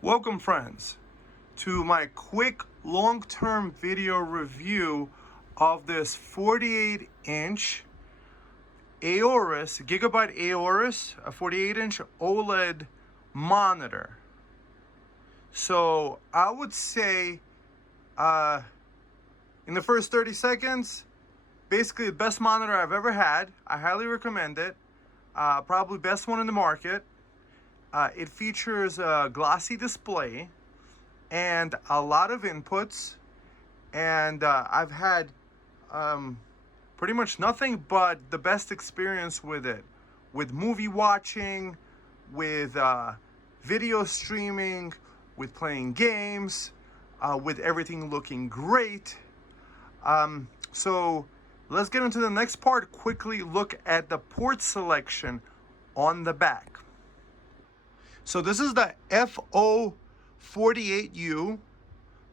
Welcome friends to my quick long-term video review of this 48-inch AORUS, gigabyte AORUS, a 48-inch OLED monitor. So I would say in the first 30 seconds, basically the best monitor I've ever had. I highly recommend it. Probably best one in the market. It features a glossy display and a lot of inputs, and I've had pretty much nothing but the best experience with it, with movie watching, with video streaming, with playing games, with everything looking great. So let's get into the next part. Quickly look at the port selection on the back. So this is the FO48U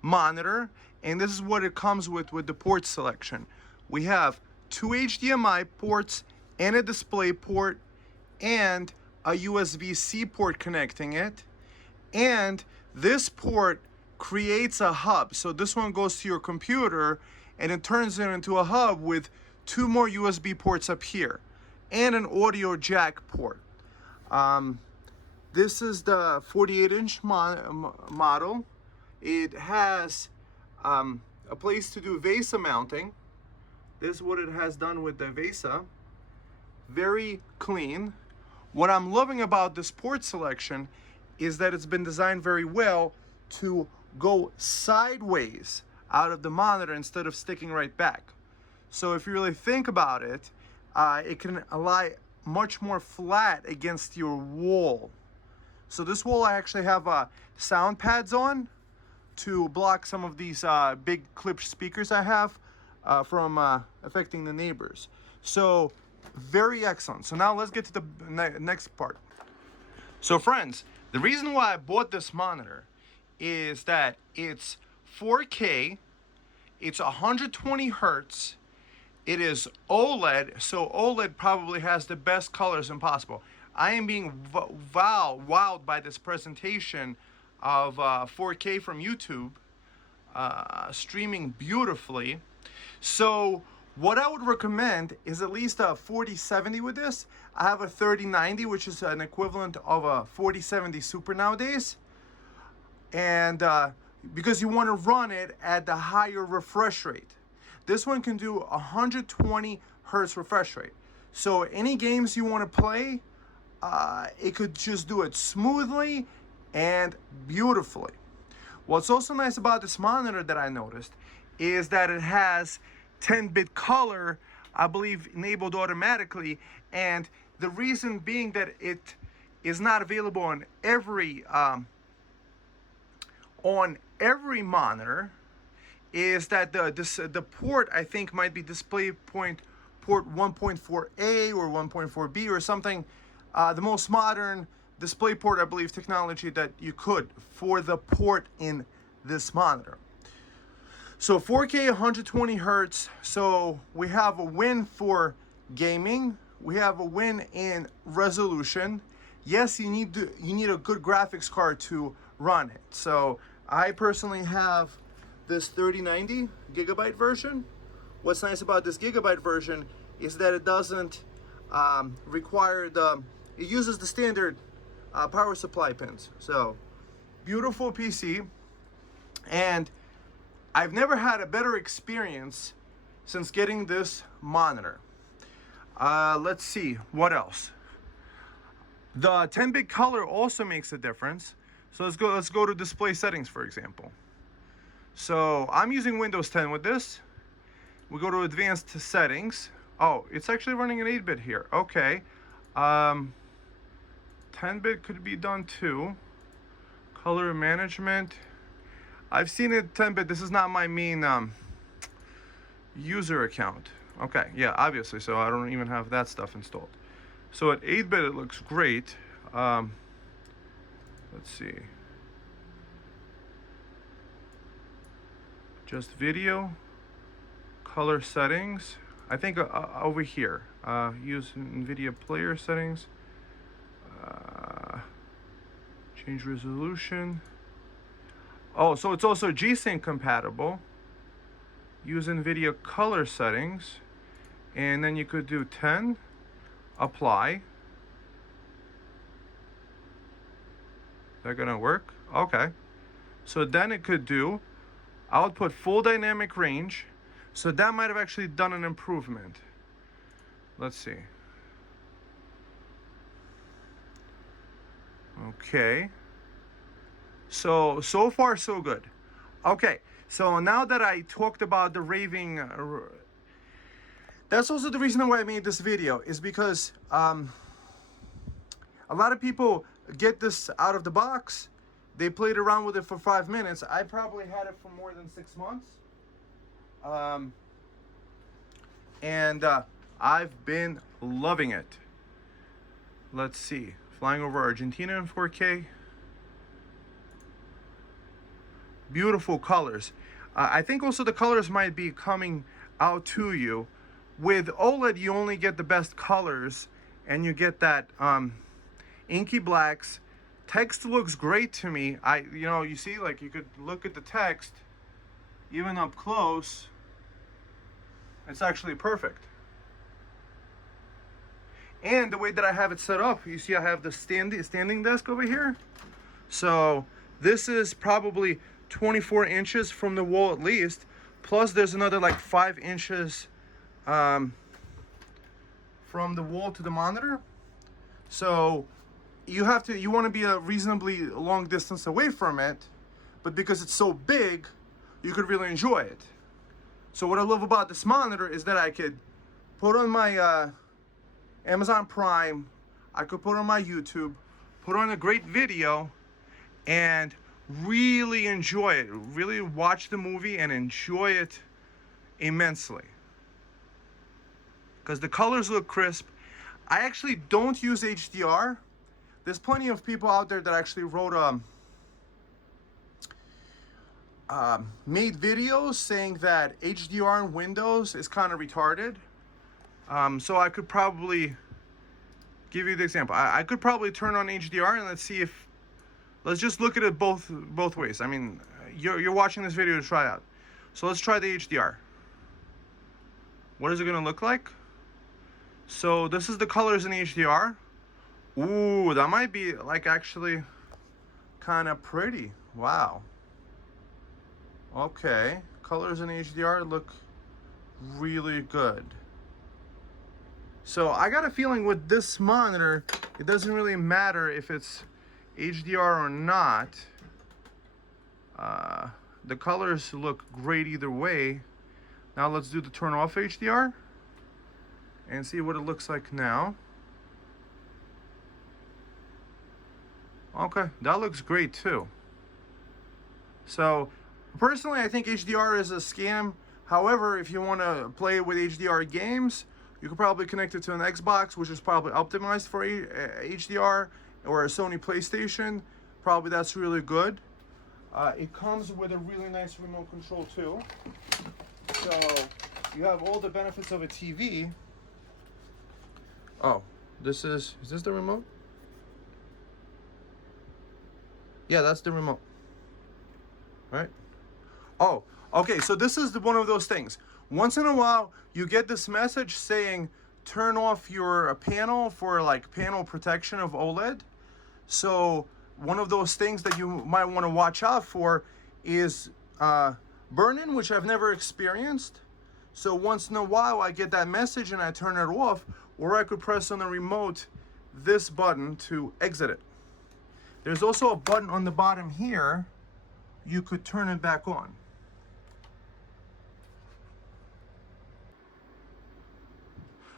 monitor, and this is what it comes with the port selection. We have two HDMI ports and a display port and a USB-C port connecting it. And this port creates a hub. So this one goes to your computer and it turns it into a hub with two more USB ports up here and an audio jack port. This is the 48-inch model. It has a place to do VESA mounting. This is what it has done with the VESA. Very clean. What I'm loving about this port selection is that it's been designed very well to go sideways out of the monitor instead of sticking right back. So if you really think about it, it can lie much more flat against your wall. So this wall I actually have sound pads on to block some of these big clip speakers I have from affecting the neighbors. So very excellent. So now let's get to the next part. So friends, the reason why I bought this monitor is that it's 4K, it's 120 hertz, it is OLED, so OLED probably has the best colors impossible. I am being wowed by this presentation of 4K from YouTube, streaming beautifully. So what I would recommend is at least a 4070 with this. I have a 3090, which is an equivalent of a 4070 Super nowadays. And because you want to run it at the higher refresh rate. This one can do 120 hertz refresh rate. So any games you want to play, it could just do it smoothly and beautifully. What's also nice about this monitor that I noticed is that it has 10-bit color, I believe, enabled automatically, and the reason being that it is not available on every monitor is that the port, I think, might be display port 1.4A or 1.4B or something. The most modern DisplayPort, I believe, technology that you could for the port in this monitor. So 4K, 120 hertz. So we have a win for gaming. We have a win in resolution. Yes, you need a good graphics card to run it. So I personally have this 3090 gigabyte version. What's nice about this gigabyte version is that it doesn't require it uses the standard power supply pins. So beautiful PC, and I've never had a better experience since getting this monitor. Let's see what else. The 10-bit color also makes a difference. So let's go to display settings, for example. So I'm using Windows 10 with this. We go to advanced settings. Oh, it's actually running an 8-bit here. Okay. 10-bit could be done too. Color management. I've seen it 10-bit. This is not my main user account. Okay, yeah, obviously. So I don't even have that stuff installed. So at 8-bit it looks great. Let's see. Just video, color settings. I think over here, use NVIDIA player settings. Change resolution. Oh, so it's also G-Sync compatible. Use NVIDIA color settings. And then you could do 10, apply. Is that gonna work? Okay. So then it could do output full dynamic range. So that might have actually done an improvement. Let's see. Okay. So far so good. Okay, so now that I talked about the raving, that's also the reason why I made this video, is because a lot of people get this out of the box, they played around with it for 5 minutes. I probably had it for more than 6 months. And I've been loving it. Let's see, flying over Argentina in 4K. Beautiful colors. I think also the colors might be coming out to you. With OLED, you only get the best colors, and you get that inky blacks. Text looks great to me. You see, like, you could look at the text even up close. It's actually perfect. And the way that I have it set up, you see I have the standing desk over here. So this is probably 24 inches from the wall at least, plus there's another like 5 inches from the wall to the monitor. So you want to be a reasonably long distance away from it, but because it's so big, you could really enjoy it. So what I love about this monitor is that I could put on my Amazon Prime, I could put on my YouTube, put on a great video, and really enjoy it. Really watch the movie and enjoy it immensely. Because the colors look crisp. I actually don't use HDR. There's plenty of people out there that actually wrote made videos saying that HDR in Windows is kind of retarded. So I could probably give you the example. I could probably turn on HDR and let's just look at it both ways. I mean, you're watching this video to try out. So let's try the HDR. What is it gonna look like? So this is the colors in HDR. Ooh, that might be like actually kind of pretty. Wow. Okay, colors in HDR look really good. So I got a feeling with this monitor, it doesn't really matter if it's HDR or not. The colors look great either way. Now let's do the turn off HDR and see what it looks like now. Okay, that looks great too. So personally, I think HDR is a scam. However, if you want to play with HDR games, you could probably connect it to an Xbox, which is probably optimized for HDR, or a Sony PlayStation. Probably that's really good. It comes with a really nice remote control too. So you have all the benefits of a TV. Oh, is this the remote? Yeah, that's the remote. Right? Oh, okay, so this is one of those things. Once in a while, you get this message saying, turn off your panel for like panel protection of OLED. So one of those things that you might want to watch out for is burn-in, which I've never experienced. So once in a while, I get that message and I turn it off, or I could press on the remote this button to exit it. There's also a button on the bottom here. You could turn it back on.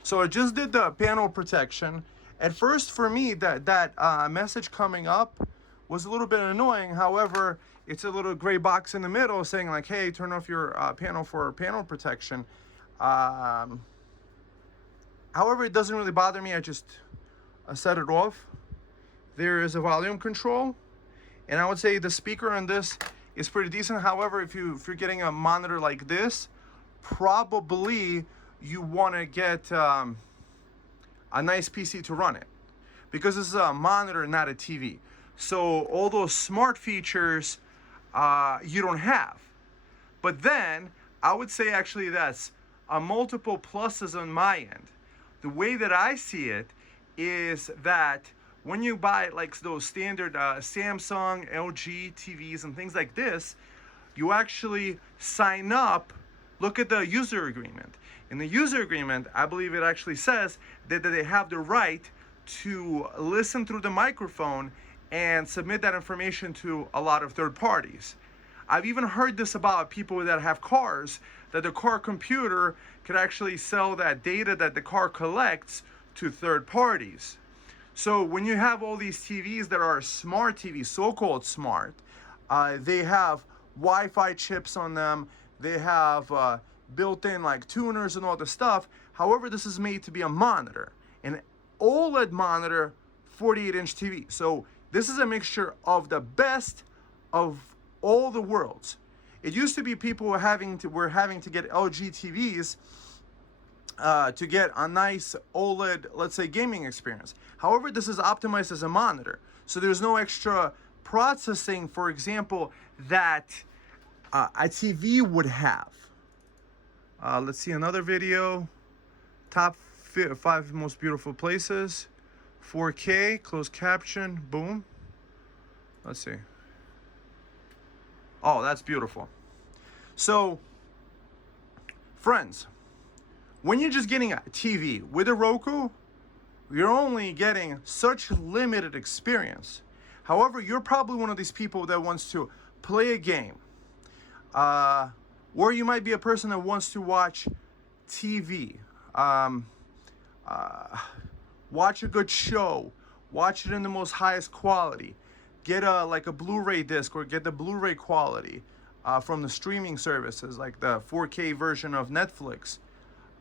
So I just did the panel protection. At first, for me, that message coming up was a little bit annoying. However, it's a little gray box in the middle saying like, hey, turn off your panel for panel protection. However, it doesn't really bother me. I just set it off. There is a volume control, and I would say the speaker on this is pretty decent. However, if you're getting a monitor like this, probably you want to get a nice PC to run it, because this is a monitor, not a TV. So all those smart features you don't have. But then I would say actually that's multiple pluses on my end. The way that I see it is that when you buy like those standard Samsung, LG TVs and things like this, you actually sign up. Look at the user agreement. In the user agreement, I believe it actually says that they have the right to listen through the microphone and submit that information to a lot of third parties. I've even heard this about people that have cars, that the car computer could actually sell that data that the car collects to third parties. So when you have all these TVs that are smart TVs, so-called smart, they have Wi-Fi chips on them, they have built-in like tuners and all the stuff. However, this is made to be a monitor, an OLED monitor, 48-inch TV. So this is a mixture of the best of all the worlds. It used to be people were having to get LG TVs to get a nice OLED, let's say, gaming experience. However, this is optimized as a monitor, so there's no extra processing, for example, that a TV would have. Let's see another video. Top 5 most beautiful places. 4K, closed caption, boom. Let's see. Oh, that's beautiful. So, friends, when you're just getting a TV with a Roku, you're only getting such limited experience. However, you're probably one of these people that wants to play a game. Or you might be a person that wants to watch TV. Watch a good show. Watch it in the most highest quality. Get like a Blu-ray disc or get the Blu-ray quality from the streaming services like the 4K version of Netflix.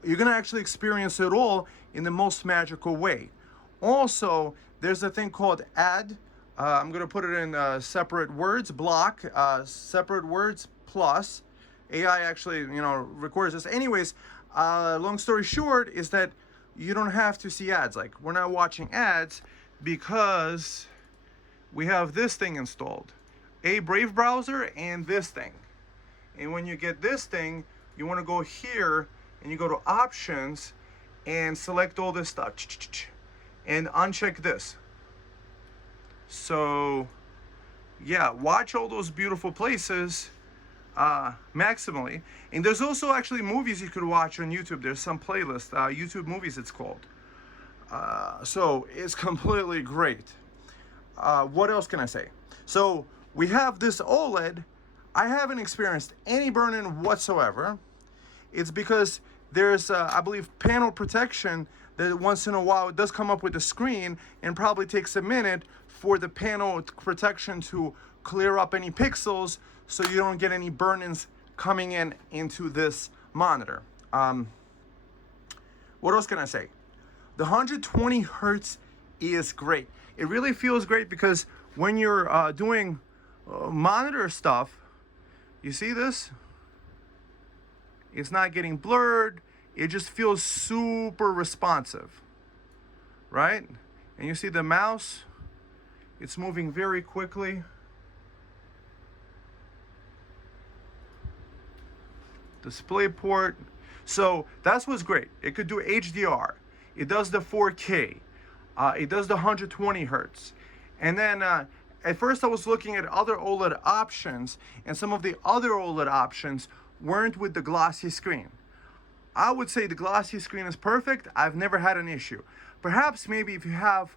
You're going to actually experience it all in the most magical way. Also, there's a thing called ad. I'm going to put it in separate words, block, separate words plus. AI actually, records this. Anyways, long story short is that you don't have to see ads. Like, we're not watching ads because we have this thing installed, a Brave browser and this thing. And when you get this thing, you want to go here and you go to options and select all this stuff and uncheck this. So yeah, watch all those beautiful places maximally. And there's also actually movies you could watch on YouTube. There's some playlist, YouTube movies it's called. So it's completely great. What else can I say? So we have this OLED. I haven't experienced any burn-in whatsoever. It's because there's, I believe, panel protection that once in a while it does come up with the screen, and probably takes a minute for the panel protection to clear up any pixels so you don't get any burn-ins coming into this monitor. What else can I say? The 120 hertz is great. It really feels great because when you're doing monitor stuff, you see this? It's not getting blurred. It just feels super responsive, right? And you see the mouse, it's moving very quickly. Display port. So that's what's great. It could do HDR. It does the 4K. It does the 120 hertz. And then at first I was looking at other OLED options, and some of the other OLED options weren't with the glossy screen. I would say the glossy screen is perfect. I've never had an issue. Perhaps maybe if you have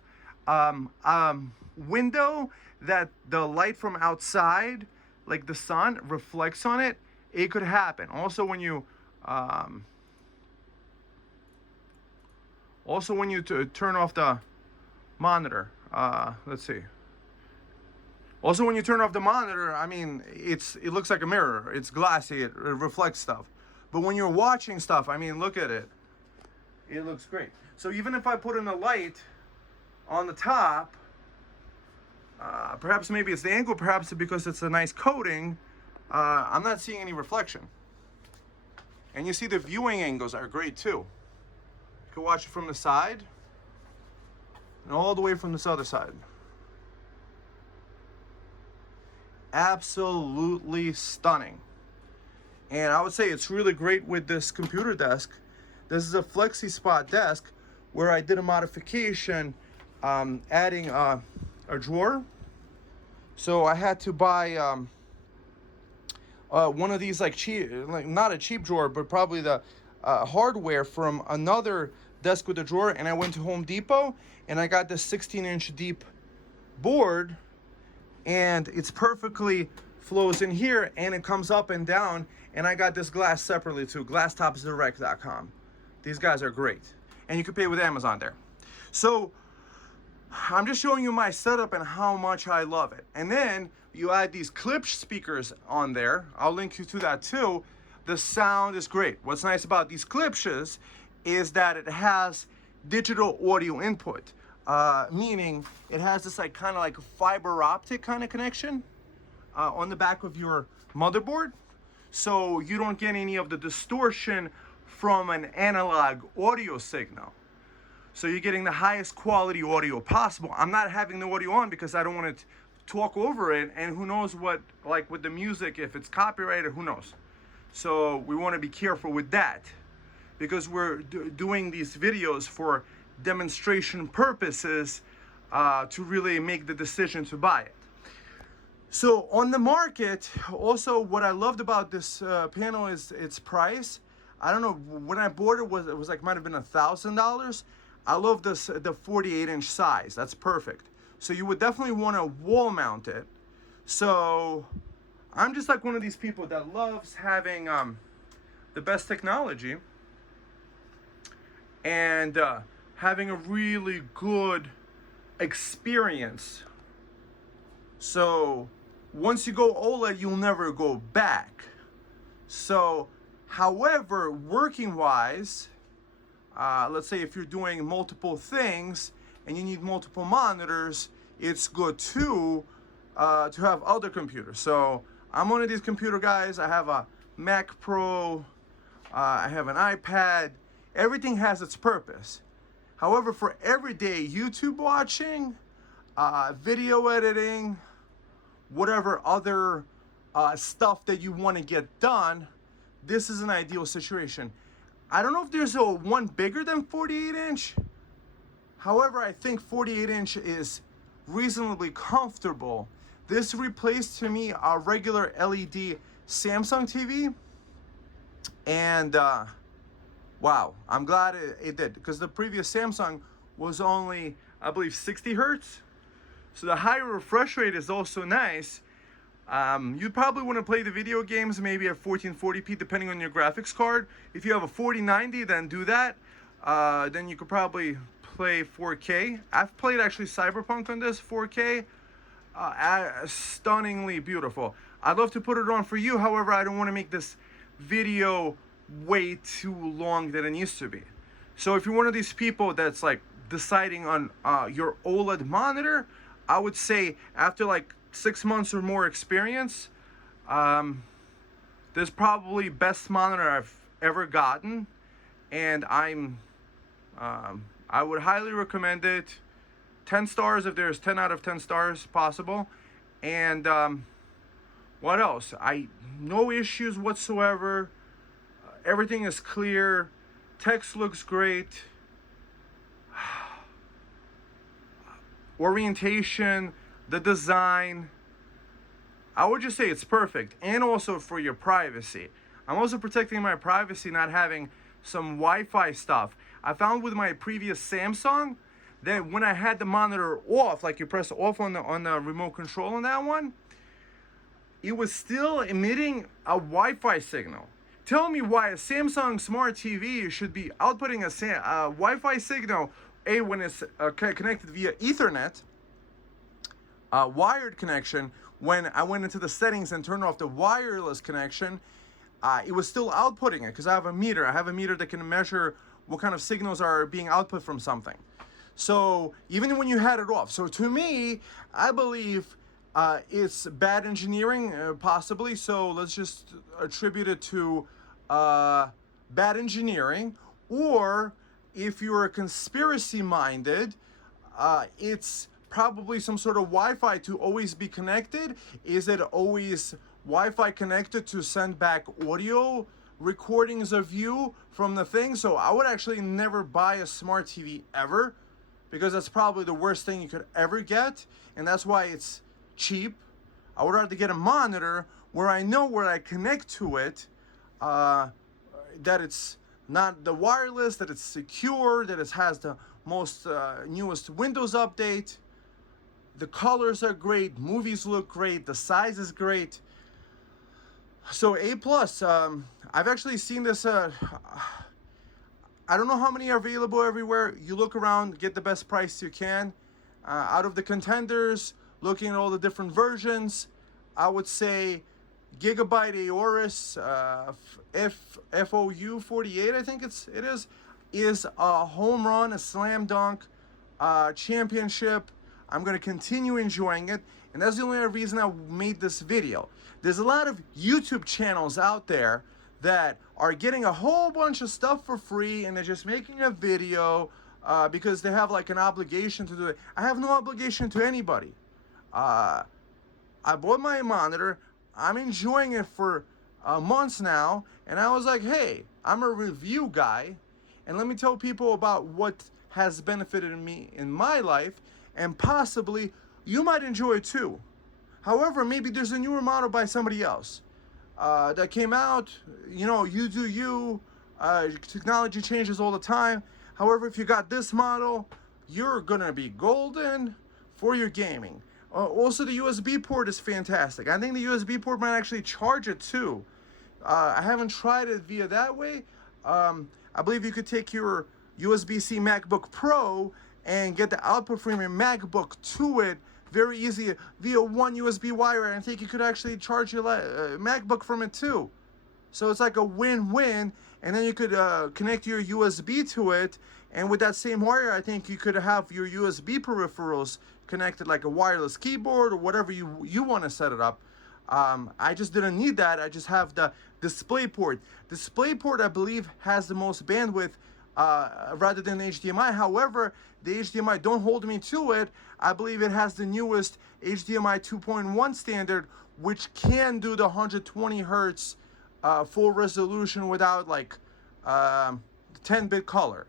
window that the light from outside, like the sun, reflects on it, it could happen. Also when you turn off the monitor, let's see. Also, when you turn off the monitor, I mean, it looks like a mirror. It's glassy. It reflects stuff. But when you're watching stuff, I mean, look at it. It looks great. So even if I put in a light on the top, perhaps maybe it's the angle, perhaps because it's a nice coating, I'm not seeing any reflection. And you see the viewing angles are great too. You can watch it from the side and all the way from this other side. absolutely stunning. And I would say it's really great with this computer desk. This is a flexi spot desk where I did a modification, adding a drawer. So I had to buy one of these, like, cheap, like not a cheap drawer, but probably the hardware from another desk with a drawer. And I went to Home Depot and I got this 16-inch deep board, and it's perfectly flows in here and it comes up and down. And I got this glass separately too, glasstopsdirect.com. These guys are great, and you can pay with Amazon there. So I'm just showing you my setup and how much I love it. And then you add these clip speakers on there. I'll link you to that too. The sound is great. What's nice about these clipshes is that it has digital audio input, meaning it has this like kind of like fiber optic kind of connection on the back of your motherboard, so you don't get any of the distortion from an analog audio signal. So you're getting the highest quality audio possible. I'm not having the audio on because I don't want to talk over it, and who knows what, like with the music, if it's copyrighted, who knows. So we want to be careful with that, because we're doing these videos for demonstration purposes, to really make the decision to buy it. So on the market, also what I loved about this panel is its price. I don't know, when I bought it was like, might have been $1,000. I love this, the 48-inch size. That's perfect. So you would definitely want to wall mount it. So I'm just like one of these people that loves having the best technology and having a really good experience. So once you go OLED, you'll never go back. So, however, working wise, let's say if you're doing multiple things and you need multiple monitors, it's good to have other computers. So I'm one of these computer guys. I have a Mac Pro, I have an iPad. Everything has its purpose. However, for everyday YouTube watching, video editing, whatever other stuff that you want to get done, this is an ideal situation. I don't know if there's a one bigger than 48-inch. However, I think 48-inch is reasonably comfortable. This replaced to me a regular LED Samsung TV. And wow, I'm glad it did, because the previous Samsung was only, I believe, 60 hertz. So the higher refresh rate is also nice. You probably want to play the video games maybe at 1440p depending on your graphics card. If you have a 4090, then do that. Then you could probably play 4K. I've played actually Cyberpunk on this 4K. Stunningly beautiful. I'd love to put it on for you. However, I don't want to make this video way too long than it used to be. So if you're one of these people that's like deciding on your OLED monitor, I would say after like 6 months or more experience, this is probably best monitor I've ever gotten, and I would highly recommend it. 10 stars if there's 10 out of 10 stars possible. And what else? No issues whatsoever. Everything is clear. Text looks great. Orientation, the design, I would just say it's perfect. And also for your privacy. I'm also protecting my privacy, not having some Wi-Fi stuff. I found with my previous Samsung that when I had the monitor off, like you press off on the remote control on that one, it was still emitting a Wi-Fi signal. Tell me why a Samsung Smart TV should be outputting a Wi-Fi signal, when it's connected via Ethernet, wired connection. When I went into the settings and turned off the wireless connection, it was still outputting it, because I have a meter. I have a meter that can measure what kind of signals are being output from something. So even when you had it off. So to me, I believe it's bad engineering, possibly. So let's just attribute it to bad engineering. Or if you're conspiracy minded, it's probably some sort of Wi-Fi to always be connected. Is it always Wi-Fi connected to send back audio recordings of you from the thing? So I would actually never buy a smart TV ever, because that's probably the worst thing you could ever get, and that's why it's cheap. I would rather get a monitor where I know where I connect to it, that it's not the wireless, that it's secure, that it has the most newest Windows update. The colors are great, movies look great, the size is great. So A+, I've actually seen this, I don't know how many are available everywhere. You look around, get the best price you can. Out of the contenders, looking at all the different versions, I would say Gigabyte AORUS FO48, I think it is a home run, a slam dunk, championship. I'm going to continue enjoying it, and that's the only reason I made this video. There's a lot of YouTube channels out there that are getting a whole bunch of stuff for free, and they're just making a video because they have like an obligation to do it. I have no obligation to anybody. I bought my monitor. I'm enjoying it for months now, and I was like, hey, I'm a review guy, and let me tell people about what has benefited me in my life, and possibly you might enjoy it too. However, maybe there's a newer model by somebody else that came out. You know, you do you. Technology changes all the time. However, if you got this model, you're gonna be golden for your gaming. Also, the USB port is fantastic. I think the USB port might actually charge it too. I haven't tried it via that way. I believe you could take your USB-C MacBook Pro and get the output from your MacBook to it very easy via one USB wire, and I think you could actually charge your MacBook from it too. So it's like a win-win, and then you could connect your USB to it, and with that same wire, I think you could have your USB peripherals connected, like a wireless keyboard or whatever you want to set it up. I just didn't need that. I just have the DisplayPort. DisplayPort, I believe, has the most bandwidth rather than HDMI. However, the HDMI, don't hold me to it. I believe it has the newest HDMI 2.1 standard, which can do the 120 hertz full resolution without like 10-bit color.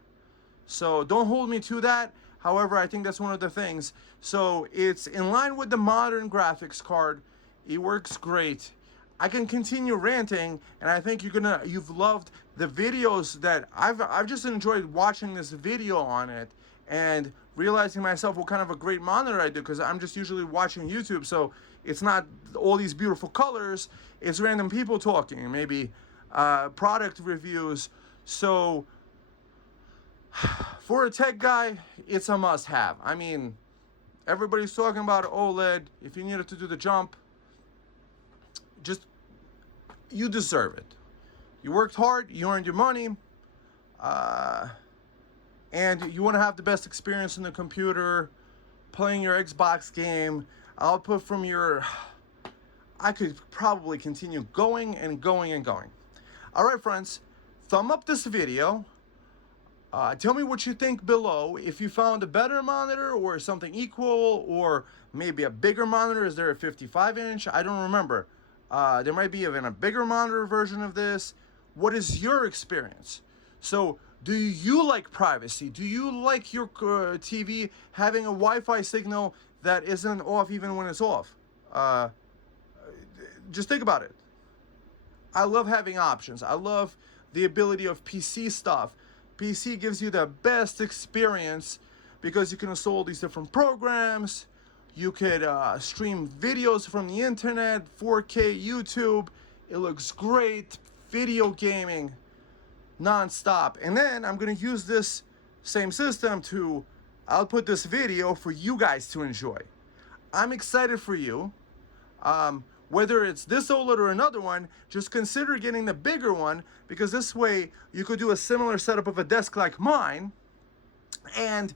So don't hold me to that. However, I think that's one of the things. So it's in line with the modern graphics card. It works great. I can continue ranting, and I think you've loved the videos that I've just enjoyed watching this video on it and realizing myself what kind of a great monitor I do, because I'm just usually watching YouTube, so it's not all these beautiful colors, it's random people talking, maybe product reviews. So for a tech guy, it's a must-have. I mean, everybody's talking about OLED. If you needed to do the jump, you deserve it. You worked hard, you earned your money, and you want to have the best experience in the computer, playing your Xbox game, output from your... I could probably continue going and going and going. All right, friends, thumb up this video. Tell me what you think below. If you found a better monitor or something equal, or maybe a bigger monitor. Is there a 55-inch? I don't remember. There might be even a bigger monitor version of this. What is your experience? So, do you like privacy? Do you like your TV having a Wi-Fi signal that isn't off even when it's off? Just think about it. I love having options. I love the ability of PC stuff. PC gives you the best experience because you can install these different programs. You could stream videos from the internet, 4K YouTube. It looks great. Video gaming, non-stop. And then I'm going to use this same system to output this video for you guys to enjoy. I'm excited for you. Whether it's this OLED or another one, just consider getting the bigger one, because this way you could do a similar setup of a desk like mine and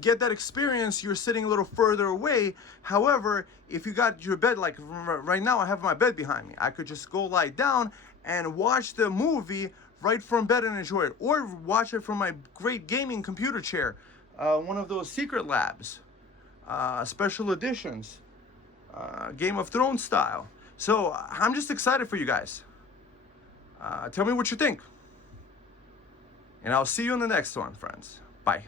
get that experience. You're sitting a little further away. However, if you got your bed, like right now I have my bed behind me, I could just go lie down and watch the movie right from bed and enjoy it, or watch it from my great gaming computer chair, one of those Secret Labs. special editions, Game of Thrones style. So I'm just excited for you guys. Tell me what you think. And I'll see you in the next one, friends. Bye.